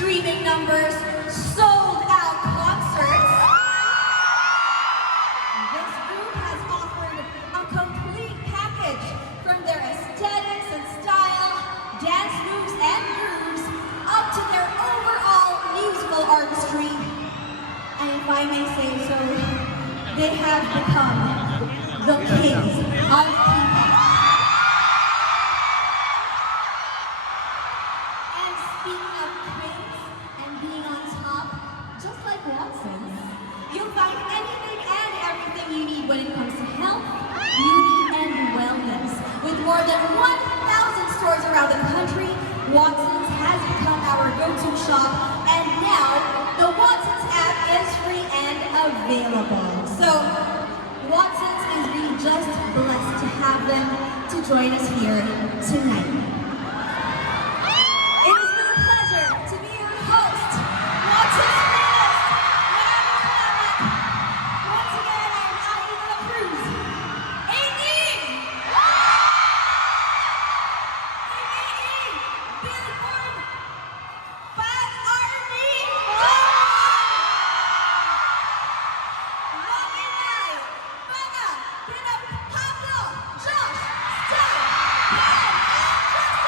streaming numbers, sold out concerts. This group has offered a complete package from their aesthetics and style, dance moves and grooves, up to their overall musical artistry. And if I may say so, they have become the kings of people. And speaking of kings and being on top, just like Watson's, you'll find anything and everything you need when it comes to health, beauty, and wellness. With more than 1,000 stores around the country, Watson's has become our go-to shop, and now the Watson's app is free and available. So, Watson's is really just blessed to have them to join us here tonight. It has been a pleasure to be your host, Watson's Playlist, Naomi Clement. Once again, I'm Aida La Cruz. Aideen! Billboard 5 R&B. Pablo, Josh, Steph, Ken, and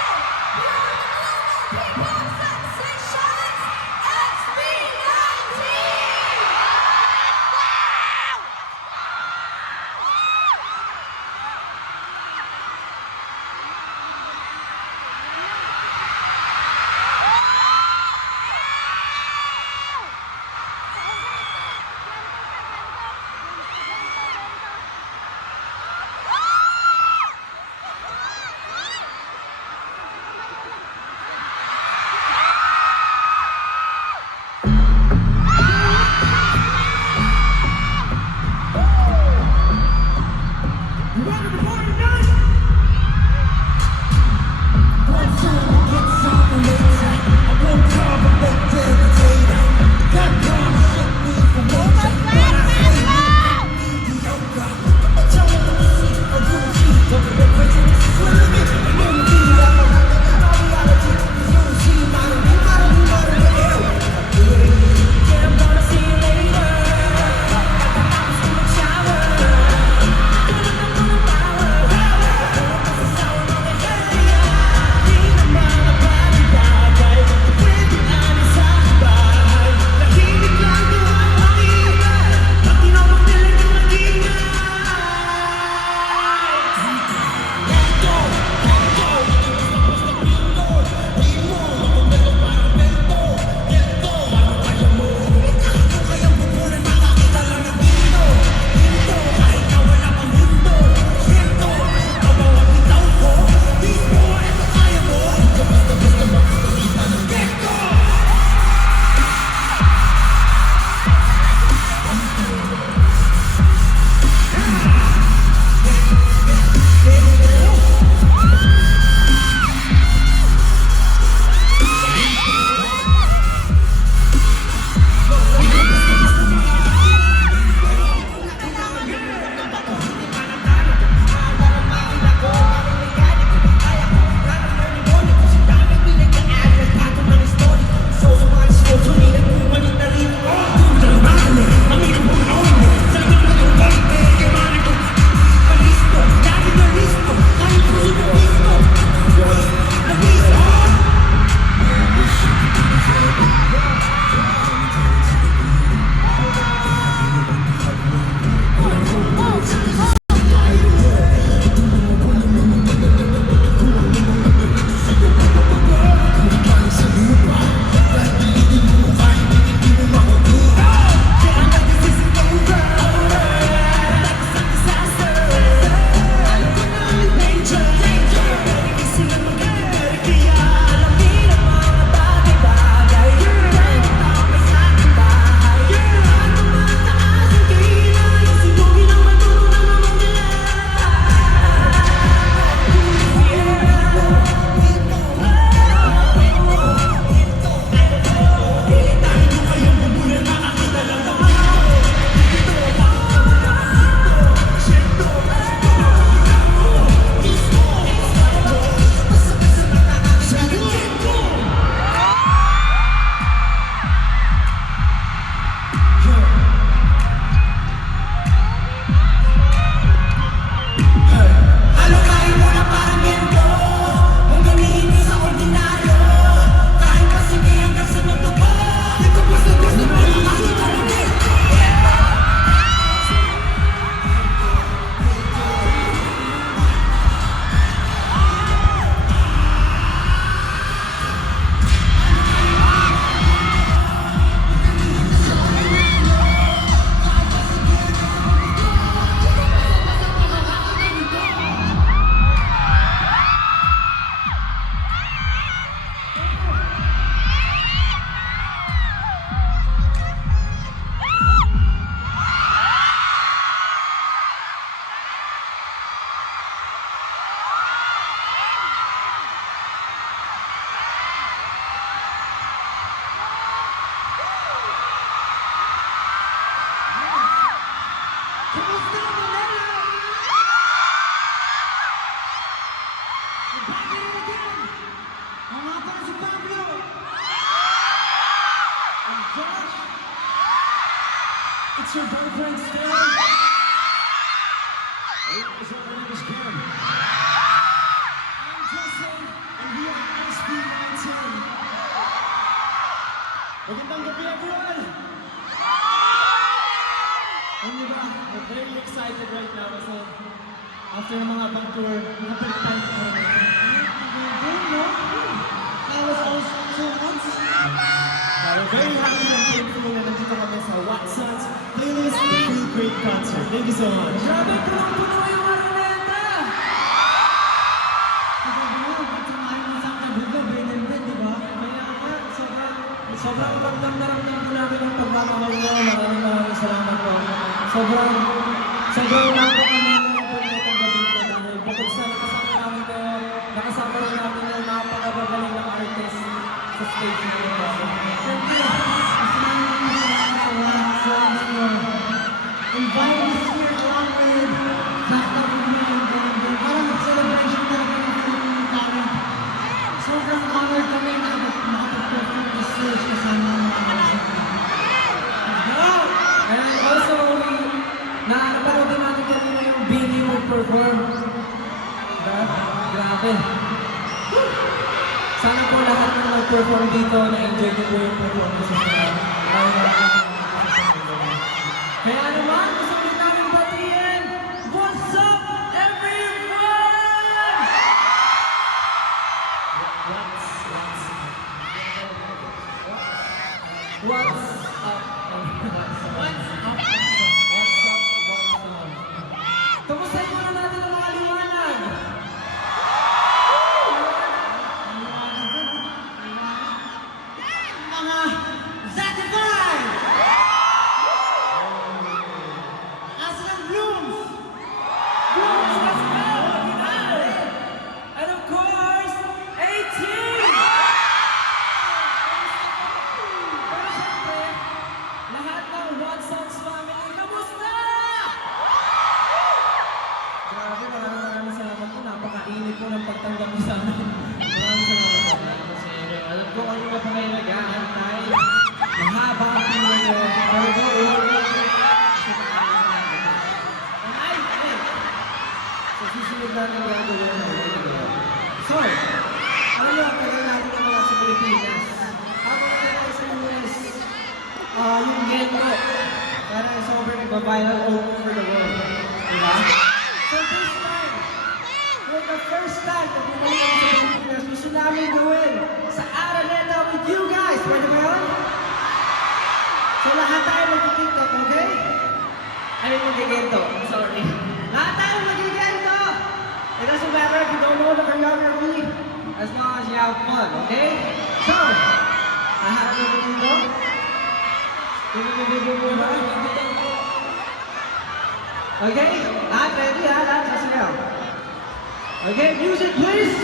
That's your boyfriend still? What's up, my name is Kim. I'm Justin, and we are SB19. Magandang gabi, everyone! Alam niyo ba, we're very excited right now kasi after ng mga bang tour, nakapalik tayo sa Corona. That was also 2 months. We're very happy and thankful na nandito kami sa Watson's Playlist Feel Great Concert. Thank you so much. Grabe, punong-puno yung Araneta! Pagkamahin mo sa kabugla, Benenden, di ba? Kaya nga, sobrang ramdam na ramdam po namin ang pagmamahal mo. Maraming salamat po. Sobrang nakakamahin mo po na itong gabi ko dahil bukod sa nakasama namin kayo, nakasama rin namin yung napakabagaling na artist sa stage na ito. Siyempre, mas namin salamat sa Watson's invite us here along with Zach and parang celebration talaga ng Filipino talent. Sobrang honored kami na makapag-perform the stage kasama ng mga music. And also, napanood din natin kanina yung Billy mag-perform. Grabe. Sana po lahat ng mag-perform dito na-enjoy ko po yung performance nila. Kaya naman, gusto ulit namin batiin, what's up, everyone? What's up? Kamustahin muna natin ang mga liwanag. Mga Zatify! Asan ang Blooms? Blooms, let's go! And of course, 18! Pero syempre, lahat ng Watson's family, kamusta? Grabe, maraming salamat po. Napakainit po ng pagtanggap niyo sa amin. Maraming salamat po. Kasi alam ko kung ano pa kayo nag-aantay. Mahaba ang pila niyo. So, susunod natin ang gagawin na So, ano ang tagal natin na wala sa Pilipinas? Habang tayo sa US, yung Gendo, parang sobrang nagbabiral all over the world. Diba? So this time, for the first time na bumalik kami sa Pilipinas, gusto namin gawin sa Araneta with you guys. Pwede ba yun? So lahat tayo mag-tiktok, okay? Ano yung mag-gento? Sorry. Lahat tayo mag-gento! It doesn't matter if you don't know the choreography, as long as you have fun, okay? So, haharap mo dito. Video mo ba? Okay? Lahat ready ha? Lahat sasayaw. Okay, music please!